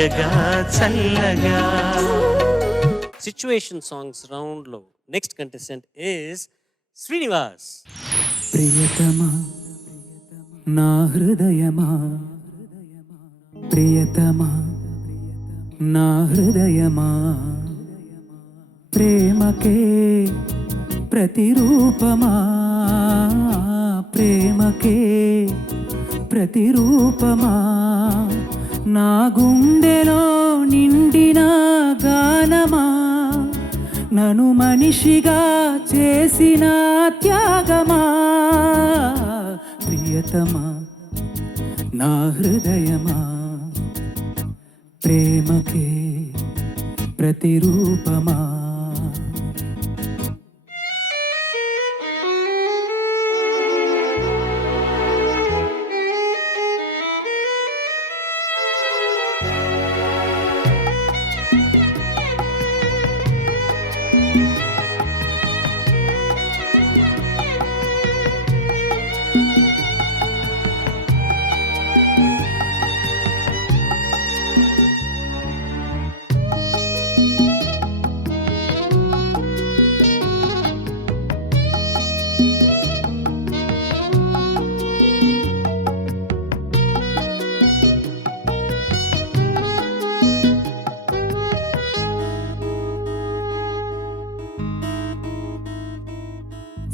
తీయగా చల్లగా. Situation songs round లో నెక్స్ట్ కంటెస్టెంట్ ఇస్ శ్రీనివాస్. ప్రియతమా నా హృదయమా, ప్రియతమా నా హృదయమా, ప్రేమకే ప్రతిరూపమా, ప్రేమకే ప్రతిరూపమా, నా గుండెలో నిండిన గానమా, నన్ను మనిషిగా చేసిన త్యాగమా, ప్రియతమా నా హృదయమా, ప్రేమకే ప్రతిరూపమా.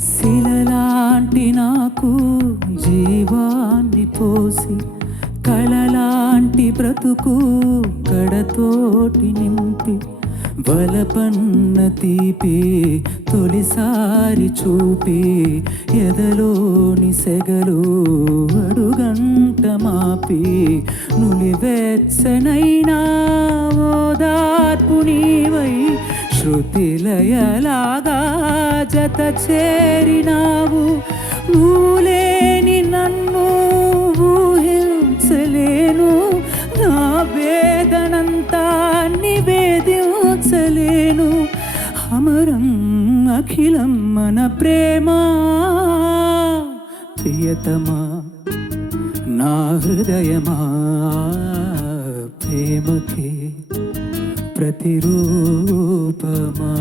శిలలాంటి నాకు జీవాన్ని పోసి, కళలాంటి బ్రతుకు కడతోటి నింపి, వలపన్న తీపి తొలిసారి చూపి, ఎదలోని సెగలు అడుగంట మాపి, నులివెచ్చనైనా ఓదార్పు నీవై, శృతిలయలాగా జత చేరినావు, నువ్వు లేని నన్ను ఊహించలేను, నా వేదనంతా నివేదించలేను, అమరం అఖిలం మన ప్రేమ, ప్రియతమా నా హృదయమా, ప్రేమకే ప్రతిరూపమా.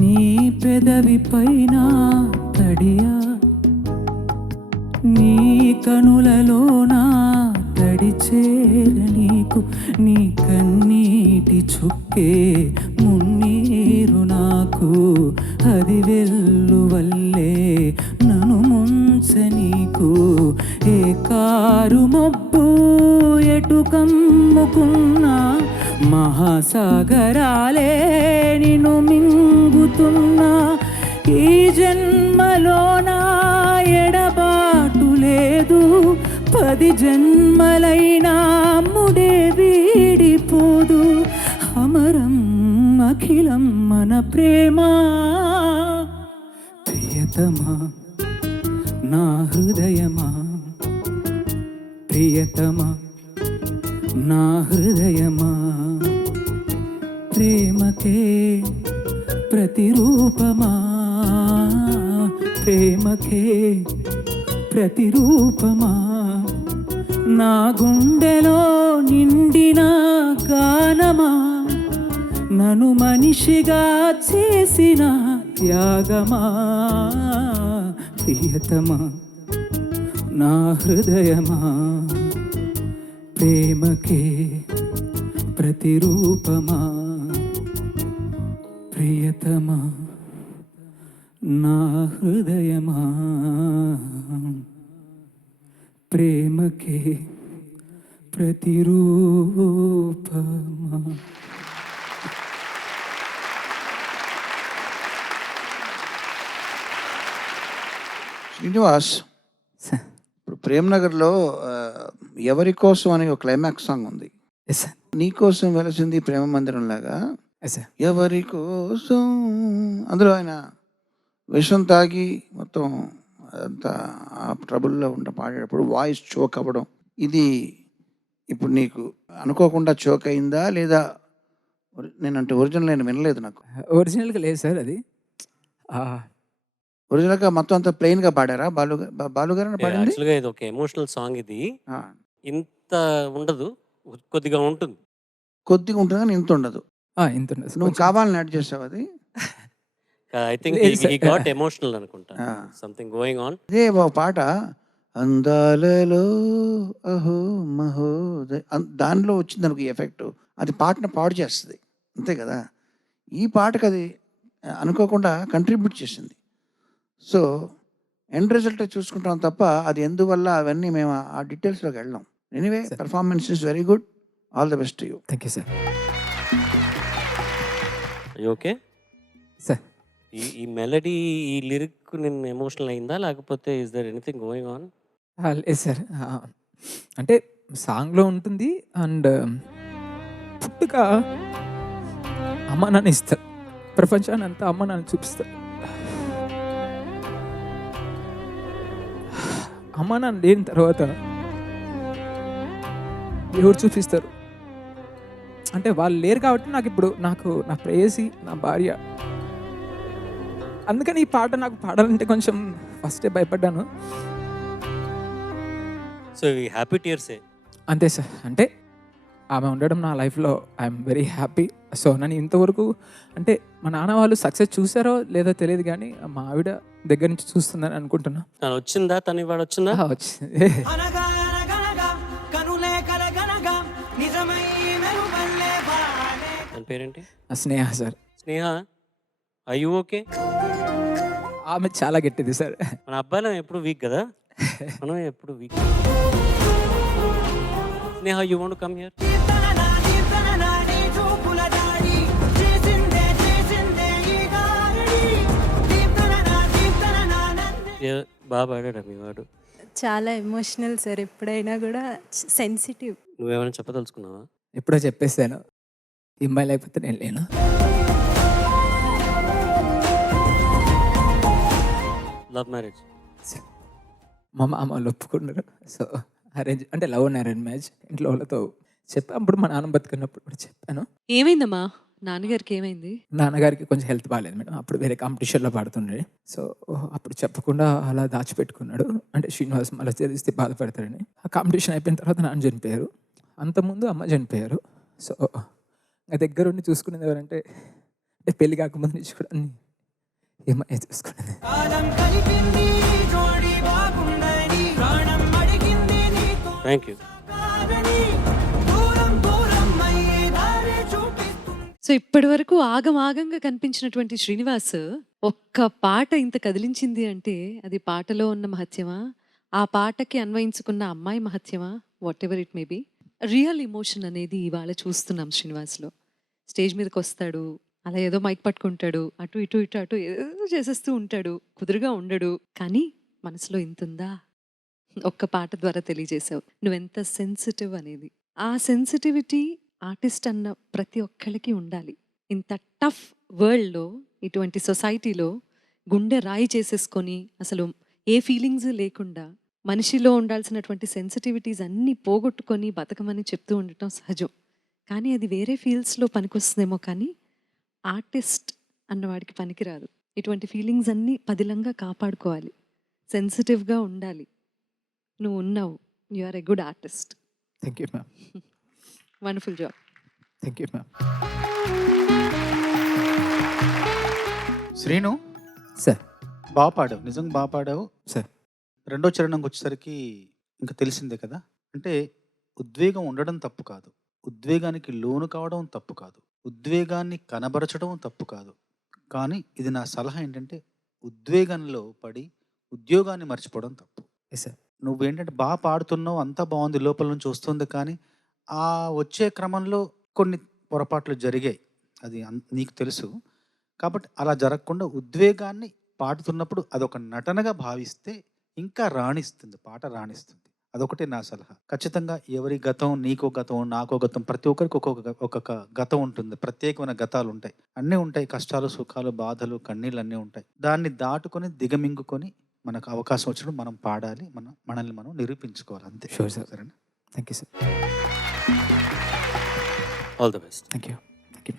నీ పెదవి పైన తడియా, నీ కనులలోన తడిచేర నీకు, నీ కన్నీటి చుక్కే మున్నీరు నాకు, అది వెల్లువల్లే నన్ను ముంచ నీకు, ఏ కారు మబ్బు ఎటు కమ్ముకున్నా, మహాసాగరాలే నిన్ను మింగుతున్నా, ఈ జన్మలోన ఎడబాటు లేదు, 10 జన్మలైనా ముడే వీడిపోదు, అమరం అఖిలం మన ప్రేమ, ప్రియతమా నా హృదయమా, ప్రియతమా నా హృదయమా, ప్రేమకే ప్రతిరూపమా, ప్రేమకే ప్రతిరూపమా, నా గుండెలో నిండిన గానమా, నన్ను మనిషిగా చేసిన త్యాగమా, ప్రియతమా నా హృదయమా, ప్రేమకే ప్రతిరూపమా, ప్రియతమా. నా హృదయమా ప్రేమకే ప్రతిరూపమా. శ్రీనివాస్, సార్ ఇప్పుడు ప్రేమ్ నగర్లో ఎవరి కోసం అనే ఒక క్లైమాక్స్ సాంగ్ ఉంది. ఎస్ సార్ నీ కోసం వెలసింది ప్రేమ మందిరం లాగా ఎస్ సార్ ఎవరి కోసం, అందులో ఆయన విషం తాగి మొత్తం అంతా ఆ ట్రబుల్లో ఉండ పాడేటప్పుడు వాయిస్ చోక్ అవ్వడం, ఇది ఇప్పుడు నీకు అనుకోకుండా చోక్ అయిందా లేదా? నేనంటే ఒరిజినల్ నేను వినలేదు. నాకు ఒరిజినల్గా లేదు సార్ అది. ఒరిజినల్గా మొత్తం అంతా ప్లెయిన్గా పాడారా? బాలుగారు పాడింది. యాక్చువల్గా ఇది ఒక ఎమోషనల్ సాంగ్. ఇది ఆ, ఇంత ఉండదు, కొద్దిగా ఉంటుంది. కొద్దిగా ఉంటుంది కానీ ఇంత ఉండదు. ఇంత ఉండదు సార్. నువ్వు కావాలని యాడ్ చేసావు అది. ఐ థింక్ లేదు sir. హీ గాట్ ఎమోషనల్ అనుకుంటా. ఆ. Something going on. అదే ఒక పాట అందాలలో అహో మహోదయ దానిలో వచ్చింది అనుకో ఎఫెక్ట్, అది పాటను పాడు చేస్తుంది అంతే కదా. ఈ పాటకు అది అనుకోకుండా కంట్రిబ్యూట్ చేసింది. సో ఎండ్ రిజల్ట్ చూసుకుంటాం తప్ప అది ఎందువల్ల అవన్నీ మేము ఆ డీటెయిల్స్లోకి వెళ్ళాం. Anyway, performance is very good. All the best to you. Thank you sir. Okay, sir ఈ మెలడీ, ఈ లిరిక్ నేను ఎమోషనల్ అయిందా, లేకపోతే is there anything going on? లేదు సార్. అంటే సాంగ్లో ఉంటుంది అండ్ పుట్టుక అమ్మ నాన్న ఇస్తారు, ప్రపంచాన్ని అంతా అమ్మ నాన్న చూపిస్తారు. అమ్మ నాన్న లేని తర్వాత ఎవరు చూపిస్తారు అంటే వాళ్ళు లేరు కాబట్టి నాకు నా ప్రేయసి, నా భార్య. అందుకని ఈ పాట నాకు పాడాలంటే కొంచెం ఫస్టే భయపడ్డాను. సో ఈ హ్యాపీ టీయర్సే అంతే సార్. అంటే ఆమె ఉండడం నా లైఫ్లో ఐఎమ్ వెరీ హ్యాపీ. సో నన్ను ఇంతవరకు అంటే మా నాన్న వాళ్ళు సక్సెస్ చూసారో లేదో తెలియదు కానీ మా ఆవిడ దగ్గర నుంచి చూస్తుందని అనుకుంటున్నా. తను వచ్చిందా? తను ఇవాడు వచ్చిందా? వచ్చింది. తన పేరేంటి? Sneha sir. Sneha, I you okay? ఆమె చాలా గట్టిది సార్. మన అబ్బాయిలో ఎప్పుడు వీక్ కదా, మనం ఎప్పుడు week. Sneha, you want to come here? బాగా పాడాడా మీ వాడు? చాలా ఎమోషనల్ సార్. ఎప్పుడైనా కూడా సెన్సిటివ్. నువ్వేమైనా చెప్పదలుచుకున్నావా? ఎప్పుడో చెప్పేసాను, ఈ అమ్మాయి లేకపోతే నేను లేను. Love marriage? మా మామ వాళ్ళు ఒప్పుకున్నారు. సో అరేంజ్ అంటే లవ్ అండ్ అరేంజ్ మ్యారేజ్. ఇంట్లో వాళ్ళతో చెప్పాను. అప్పుడు మా నాన్న బతుకున్నప్పుడు కూడా చెప్పాను. ఏమైందమ్మా నాన్నగారికి? ఏమైంది? నాన్నగారికి కొంచెం హెల్త్ బాగాలేదు మేడం. అప్పుడు వేరే కాంపిటీషన్లో పాడుతుండే. సో అప్పుడు చెప్పకుండా అలా దాచిపెట్టుకున్నాడు. అంటే శ్రీనివాస్ మళ్ళీ తెలిస్తే బాధపడతాడని. ఆ కాంపిటీషన్ అయిపోయిన తర్వాత నాన్న చనిపోయారు. అంతకుముందు అమ్మ చనిపోయారు. సో ఆ దగ్గరుండి చూసుకునేది ఎవరంటే అంటే పెళ్లి కాకముందు నుంచి కూడా అన్ని ఏమై చూసుకునేది. Thank you. సో ఇప్పటి వరకు ఆగమాగంగా కనిపించినటువంటి శ్రీనివాస్ ఒక్క పాట ఇంత కదిలించింది అంటే అది పాటలో ఉన్న మహత్యమా, ఆ పాటకి అన్వయించుకున్న అమ్మాయి మహత్యమా, whatever it may be. Real emotion అనేది ఇవాళ చూస్తున్నాం శ్రీనివాస్లో. స్టేజ్ మీదకి వస్తాడు, అలా ఏదో మైక్ పట్టుకుంటాడు, అటు ఇటు ఇటు అటు ఏదో చేసేస్తూ ఉంటాడు, కుదురుగా ఉండడు, కానీ మనసులో ఇంతుందా ఒక్క పాట ద్వారా తెలియజేసావు నువ్వెంత సెన్సిటివ్ అనేది. ఆ సెన్సిటివిటీ ఆర్టిస్ట్ అన్న ప్రతి ఒక్కళ్ళకి ఉండాలి. ఇంత టఫ్ వరల్డ్లో, ఇటువంటి సొసైటీలో గుండె రాయి చేసేసుకొని అసలు ఏ ఫీలింగ్స్ లేకుండా మనిషిలో ఉండాల్సినటువంటి సెన్సిటివిటీస్ అన్నీ పోగొట్టుకొని బతకమని చెప్తూ ఉండటం సహజం. కానీ అది వేరే ఫీల్డ్స్లో పనికొస్తుందేమో, కానీ ఆర్టిస్ట్ అన్నవాడికి పనికిరాదు. ఇటువంటి ఫీలింగ్స్ అన్నీ పదిలంగా కాపాడుకోవాలి, సెన్సిటివ్గా ఉండాలి. నువ్వు ఉన్నావు. You are a good artist. Thank you ma'am. Wonderful job. Thank you ma'am. Srinu, sir బాగా పాడావు, నిజంగా బాగా పాడావు సార్. రెండో చరణంకి వచ్చేసరికి ఇంకా తెలిసిందే కదా. అంటే ఉద్వేగం ఉండడం తప్పు కాదు, ఉద్వేగానికి లోను కావడం తప్పు కాదు, ఉద్వేగాన్ని కనబరచడం తప్పు కాదు. కానీ ఇది నా సలహా ఏంటంటే ఉద్వేగంలో పడి ఉద్యోగాన్ని మర్చిపోవడం తప్పు. Yes sir. నువ్వేంటంటే పాడుతున్నావు, అంతా బాగుంది, లోపల నుంచి వస్తుంది, కానీ ఆ వచ్చే క్రమంలో కొన్ని పొరపాట్లు జరిగాయి. అది నీకు తెలుసు. కాబట్టి అలా జరగకుండా ఉద్వేగాన్ని పాడుతున్నప్పుడు అదొక నటనగా భావిస్తే ఇంకా రాణిస్తుంది, పాట రాణిస్తుంది. అదొకటే నా సలహా. ఖచ్చితంగా ఎవరి గతం, నీకో గతం, నాకో గతం, ప్రతి ఒక్కరికి ఒక్కొక్క గతం ఉంటుంది. ప్రత్యేకమైన గతాలు ఉంటాయి, అన్నీ ఉంటాయి. కష్టాలు, సుఖాలు, బాధలు, కన్నీళ్ళు అన్నీ ఉంటాయి. దాన్ని దాటుకొని దిగమింగుకొని మనకు అవకాశం వచ్చినప్పుడు మనం పాడాలి, మనల్ని మనం నిరూపించుకోవాలి, అంతే. Sure sir. సరేనా? Thank you sir. All the best. Thank you. Thank you.